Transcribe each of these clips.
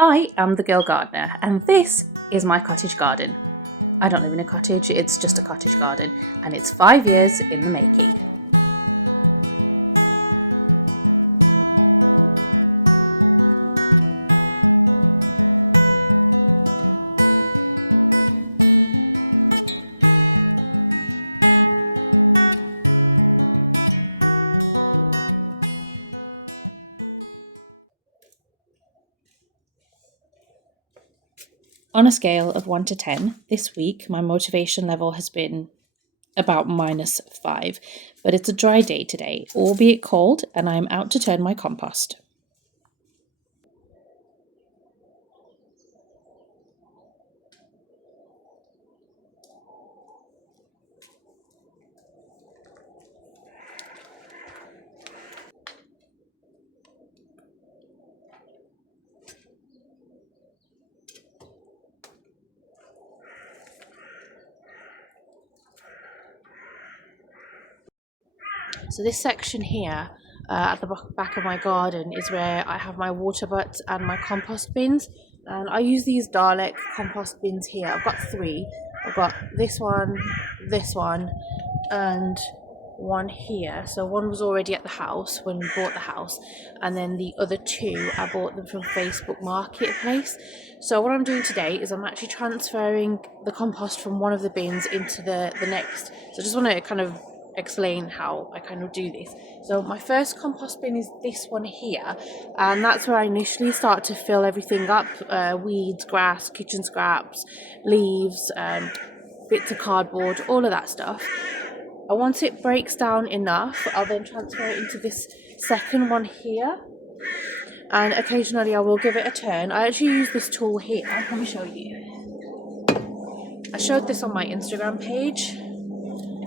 I am the girl gardener, and this is my cottage garden. I don't live in a cottage, it's just a cottage garden, and it's 5 years in the making. On a scale of 1 to 10, this week my motivation level has been about -5, but it's a dry day today, albeit cold, and I'm out to turn my compost. So this section here at the back of my garden is where I have my water butts and my compost bins, and I use these Dalek compost bins here. I've got 3. I've got this one, and one here. So one was already at the house when we bought the house, and then the other 2 I bought them from Facebook Marketplace. So what I'm doing today is I'm actually transferring the compost from one of the bins into the next. So I just want to kind of explain how I kind of do this. So my first compost bin is this one here, and that's where I initially start to fill everything up, weeds, grass, kitchen scraps, leaves, bits of cardboard, all of that stuff. And once it breaks down enough, I'll then transfer it into this second one here, and occasionally I will give it a turn. I actually use this tool here. Let me show you. I showed this on my Instagram page.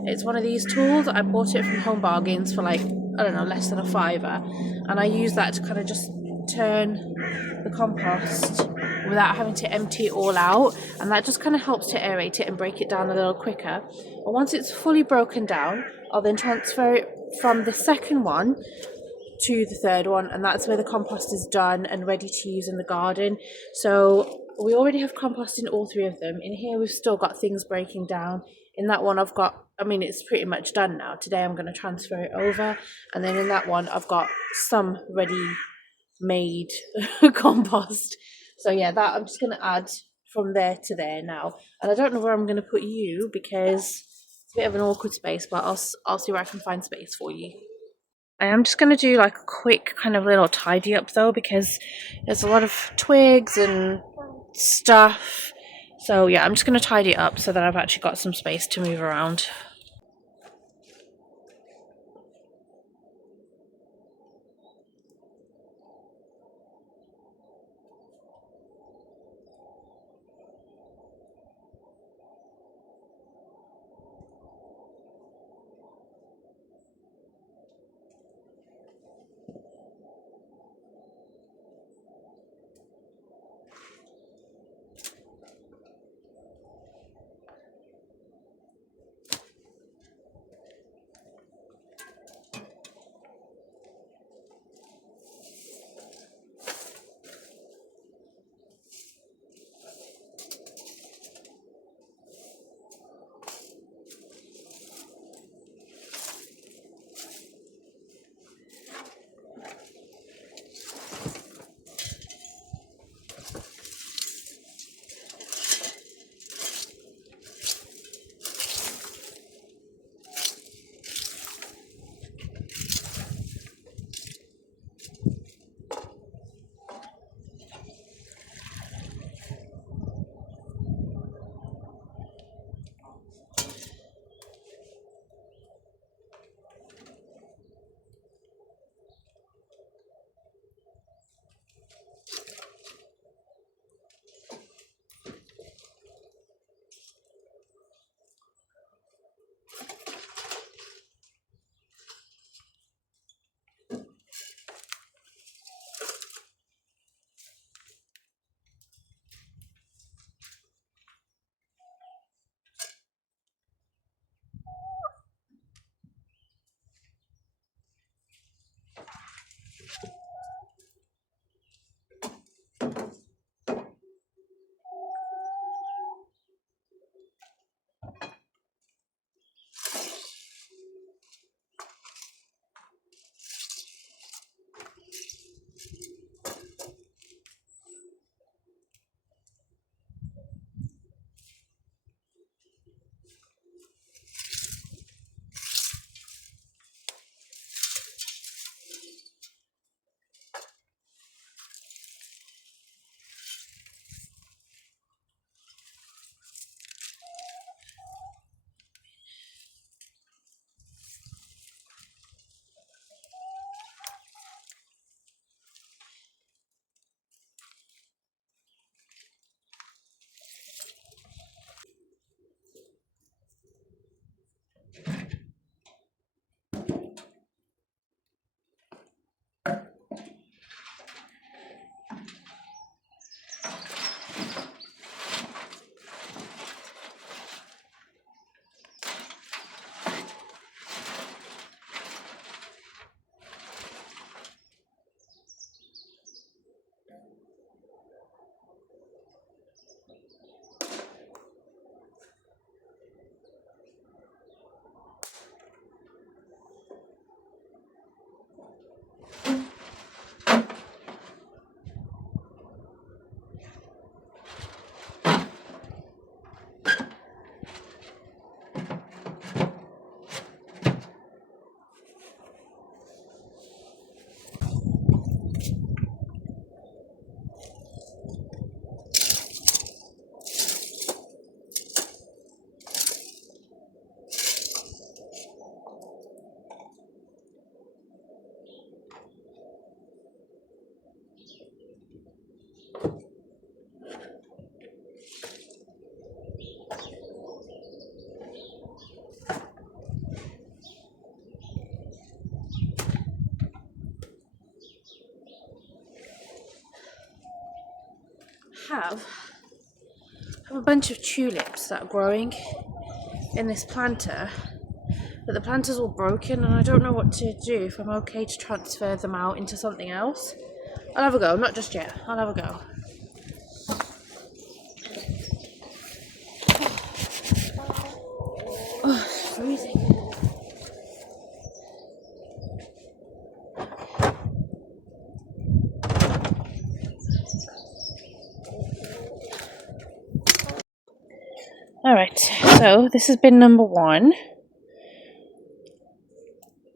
It's one of these tools. I bought it from Home Bargains for like, I don't know, less than a £5, and I use that to kind of just turn the compost without having to empty it all out, and that just kind of helps to aerate it and break it down a little quicker. And once it's fully broken down, I'll then transfer it from the second one to the third one, and that's where the compost is done and ready to use in the garden. So we already have compost in all 3 of them. In here we've still got things breaking down. In that one I've got, it's pretty much done now. Today I'm going to transfer it over, and then in that one I've got some ready made compost. So yeah, that I'm just going to add from there to there now, and I don't know where I'm going to put you because it's a bit of an awkward space, but I'll see where I can find space for you. I am just going to do like a quick kind of little tidy up though, because there's a lot of twigs and stuff. So yeah, I'm just going to tidy it up so that I've actually got some space to move around. have a bunch of tulips that are growing in this planter, but the planter's all broken and I don't know what to do, if I'm okay to transfer them out into something else. I'll have a go, not just yet, I'll have a go. Oh, it's freezing. Alright, so this has been number 1.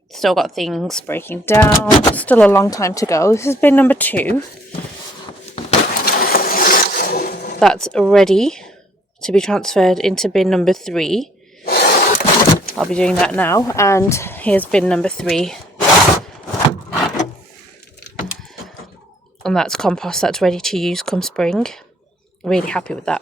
Still got things breaking down, still a long time to go. This has been number 2. That's ready to be transferred into bin number 3. I'll be doing that now, and here's bin number 3. And that's compost that's ready to use come spring. Really happy with that.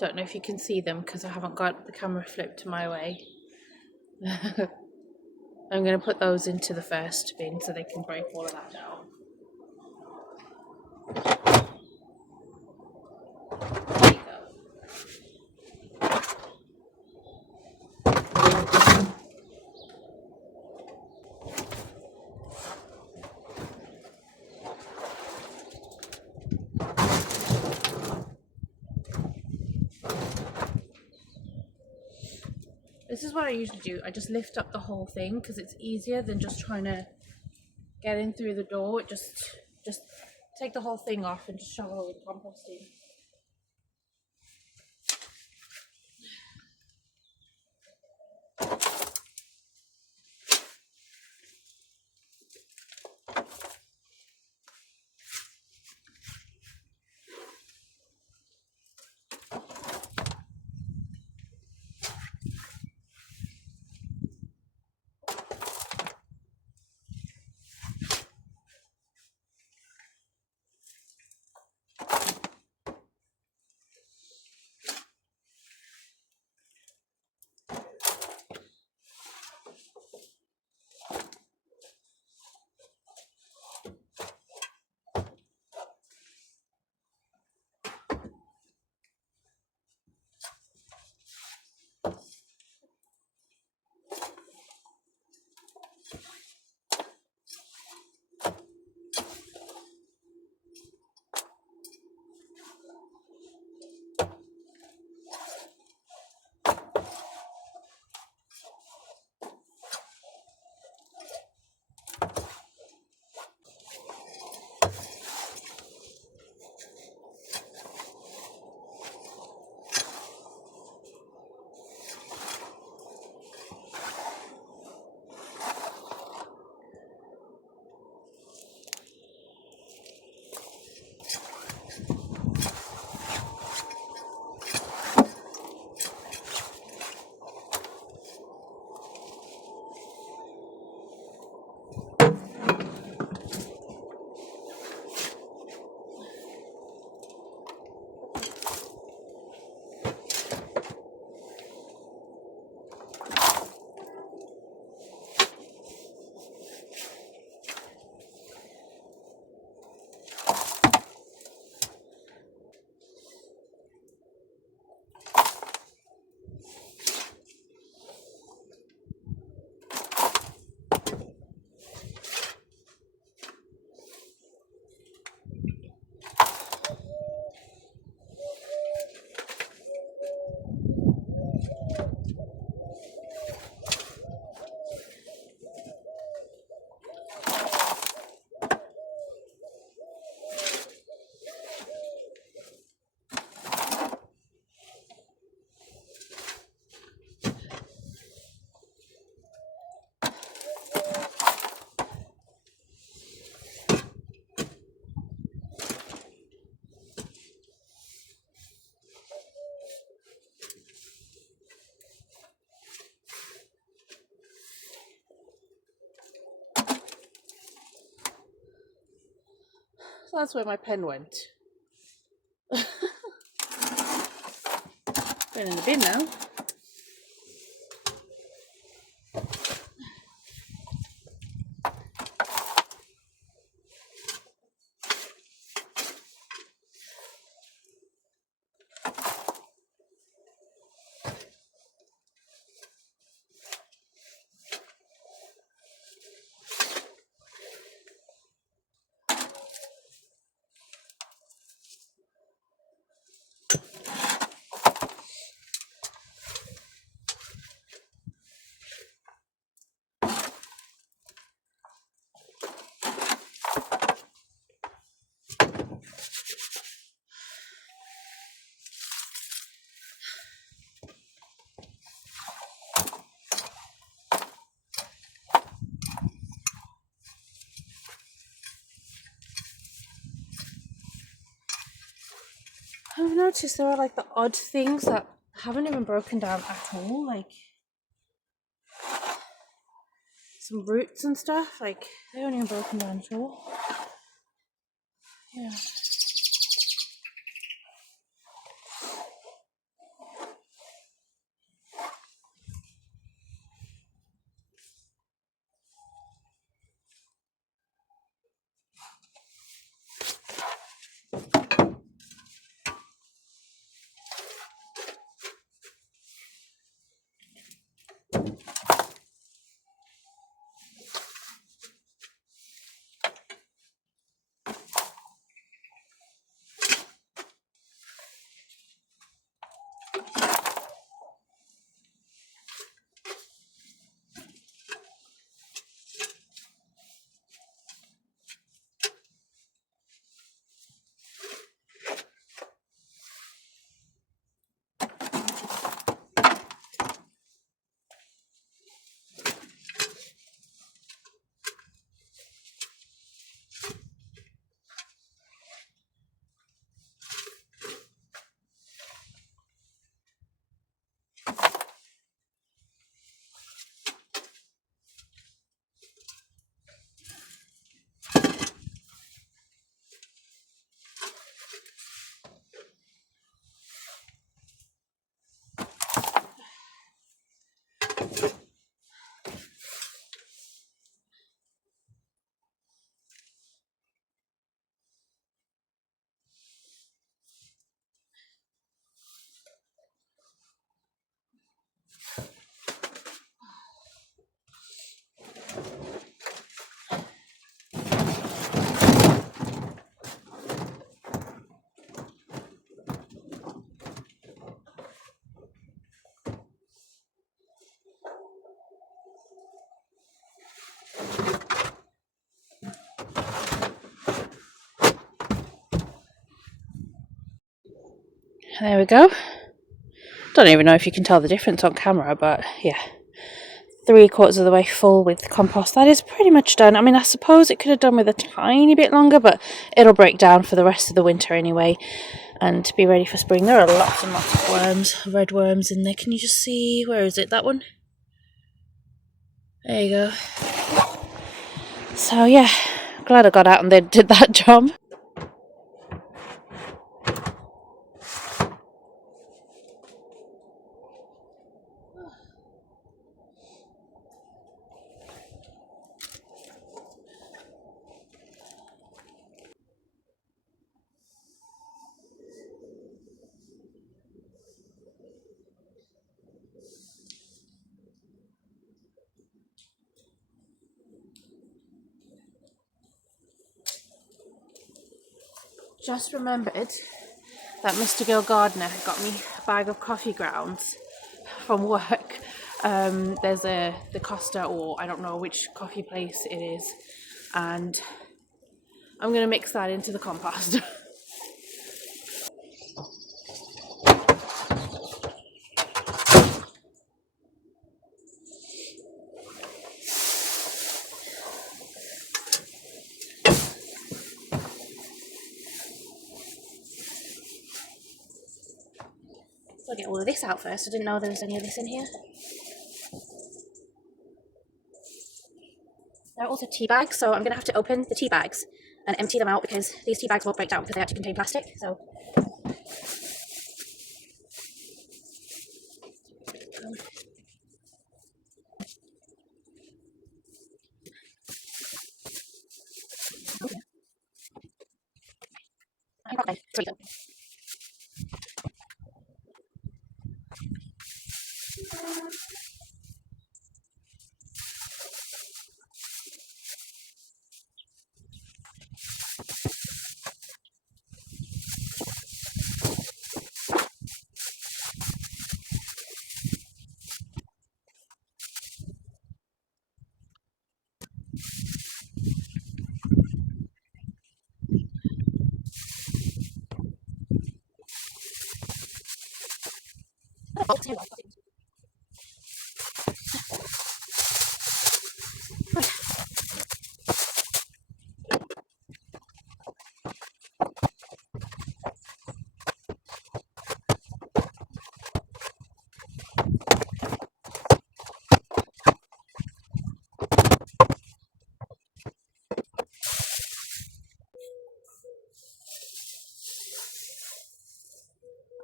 Don't know if you can see them because I haven't got the camera flipped my way. I'm going to put those into the first bin so they can break all of that down. There you go. This is what I usually do. I just lift up the whole thing because it's easier than just trying to get in through the door. Just take the whole thing off and just shovel all the compost in. That's where my pen went. Been in the bin now. I've noticed there are like the odd things that haven't even broken down at all, like some roots and stuff, like they haven't even broken down at all. Yeah. There we go. Don't even know if you can tell the difference on camera, but yeah, 3/4 of the way full with compost. That is pretty much done. I mean, I suppose it could have done with a tiny bit longer, but it'll break down for the rest of the winter anyway and be ready for spring. There are lots and lots of worms, red worms in there. Can you just see? Where is it? That one? There you go. So yeah, glad I got out and they did that job. Just remembered that Mr. Gill Gardner got me a bag of coffee grounds from work. There's the Costa, or I don't know which coffee place it is, and I'm going to mix that into the compost. I'll get all of this out first. I didn't know there was any of this in here. There are also tea bags, so I'm going to have to open the tea bags and empty them out, because these tea bags won't break down because they actually contain plastic. So okay.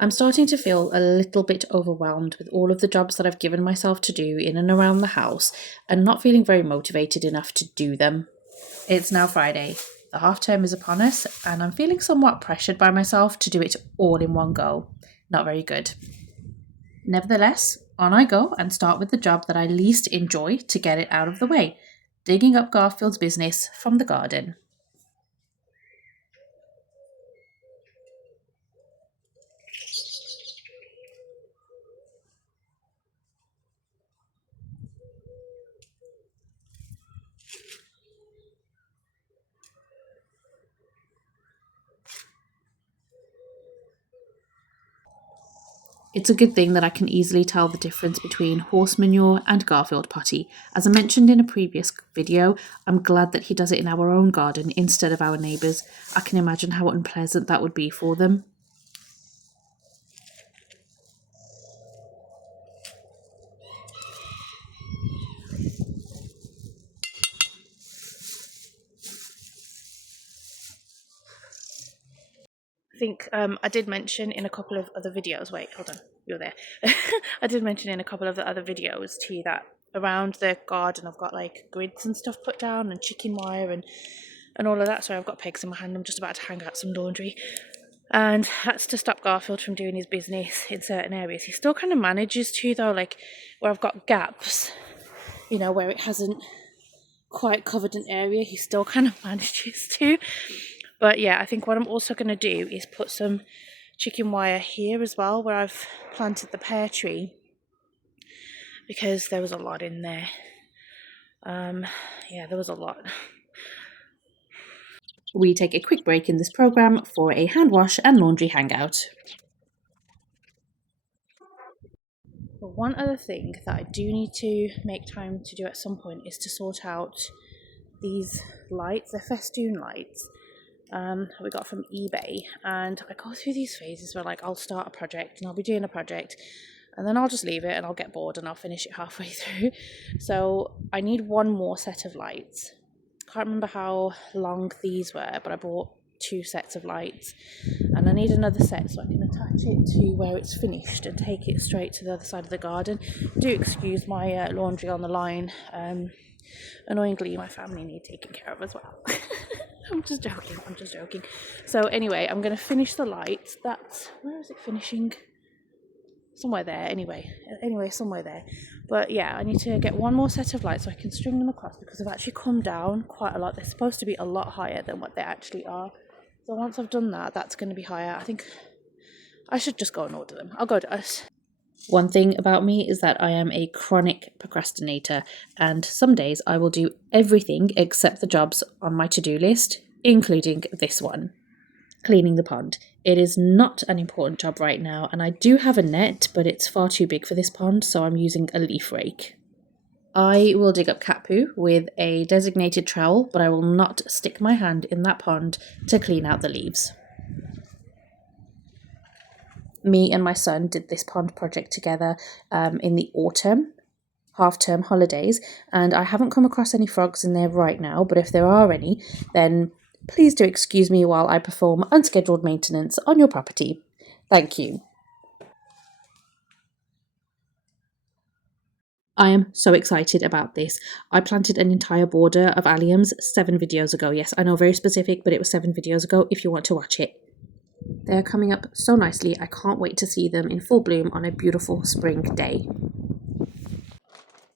I'm starting to feel a little bit overwhelmed with all of the jobs that I've given myself to do in and around the house and not feeling very motivated enough to do them. It's now Friday, the half term is upon us, and I'm feeling somewhat pressured by myself to do it all in one go. Not very good. Nevertheless, on I go and start with the job that I least enjoy to get it out of the way, digging up Garfield's business from the garden. It's a good thing that I can easily tell the difference between horse manure and Garfield potty. As I mentioned in a previous video, I'm glad that he does it in our own garden instead of our neighbours'. I can imagine how unpleasant that would be for them. I think I did mention in a couple of other videos, wait, hold on, you're there. I did mention in a couple of the other videos to you that around the garden I've got like grids and stuff put down and chicken wire and all of that. So I've got pegs in my hand, I'm just about to hang out some laundry. And that's to stop Garfield from doing his business in certain areas. He still kind of manages to though, like where I've got gaps, you know, where it hasn't quite covered an area, he still kind of manages to. But yeah, I think what I'm also going to do is put some chicken wire here as well, where I've planted the pear tree, because there was a lot in there. Yeah, there was a lot. We take a quick break in this program for a hand wash and laundry hangout. But one other thing that I do need to make time to do at some point is to sort out these lights. They're festoon lights. We got from eBay, and I go through these phases where like I'll start a project and I'll be doing a project and then I'll just leave it and I'll get bored and I'll finish it halfway through. So I need one more set of lights. Can't remember how long these were, but I bought 2 sets of lights, and I need another set so I can attach it to where it's finished and take it straight to the other side of the garden. Do excuse my laundry on the line. Annoyingly, my family need taking care of as well. I'm just joking. So anyway, I'm going to finish the lights. Where is it finishing? Somewhere there, anyway, somewhere there. But yeah, I need to get one more set of lights so I can string them across, because they've actually come down quite a lot. They're supposed to be a lot higher than what they actually are. So once I've done that, that's going to be higher. I think I should just go and order them. I'll go to us. One thing about me is that I am a chronic procrastinator, and some days I will do everything except the jobs on my to-do list, including this one, cleaning the pond. It is not an important job right now, and I do have a net, but it's far too big for this pond, so I'm using a leaf rake. I will dig up cat poo with a designated trowel, but I will not stick my hand in that pond to clean out the leaves. Me and my son did this pond project together in the autumn, half-term holidays, and I haven't come across any frogs in there right now, but if there are any, then please do excuse me while I perform unscheduled maintenance on your property. Thank you. I am so excited about this. I planted an entire border of alliums 7 videos ago. Yes, I know, very specific, but it was 7 videos ago if you want to watch it. They're coming up so nicely. I can't wait to see them in full bloom on a beautiful spring day.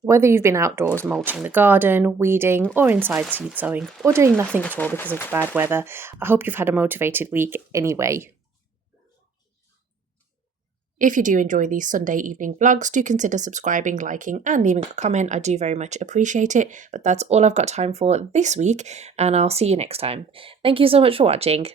Whether you've been outdoors mulching the garden, weeding, or inside seed sowing, or doing nothing at all because of the bad weather, I hope you've had a motivated week anyway. If you do enjoy these Sunday evening vlogs, do consider subscribing, liking, and leaving a comment. I do very much appreciate it. But that's all I've got time for this week, and I'll see you next time. Thank you so much for watching.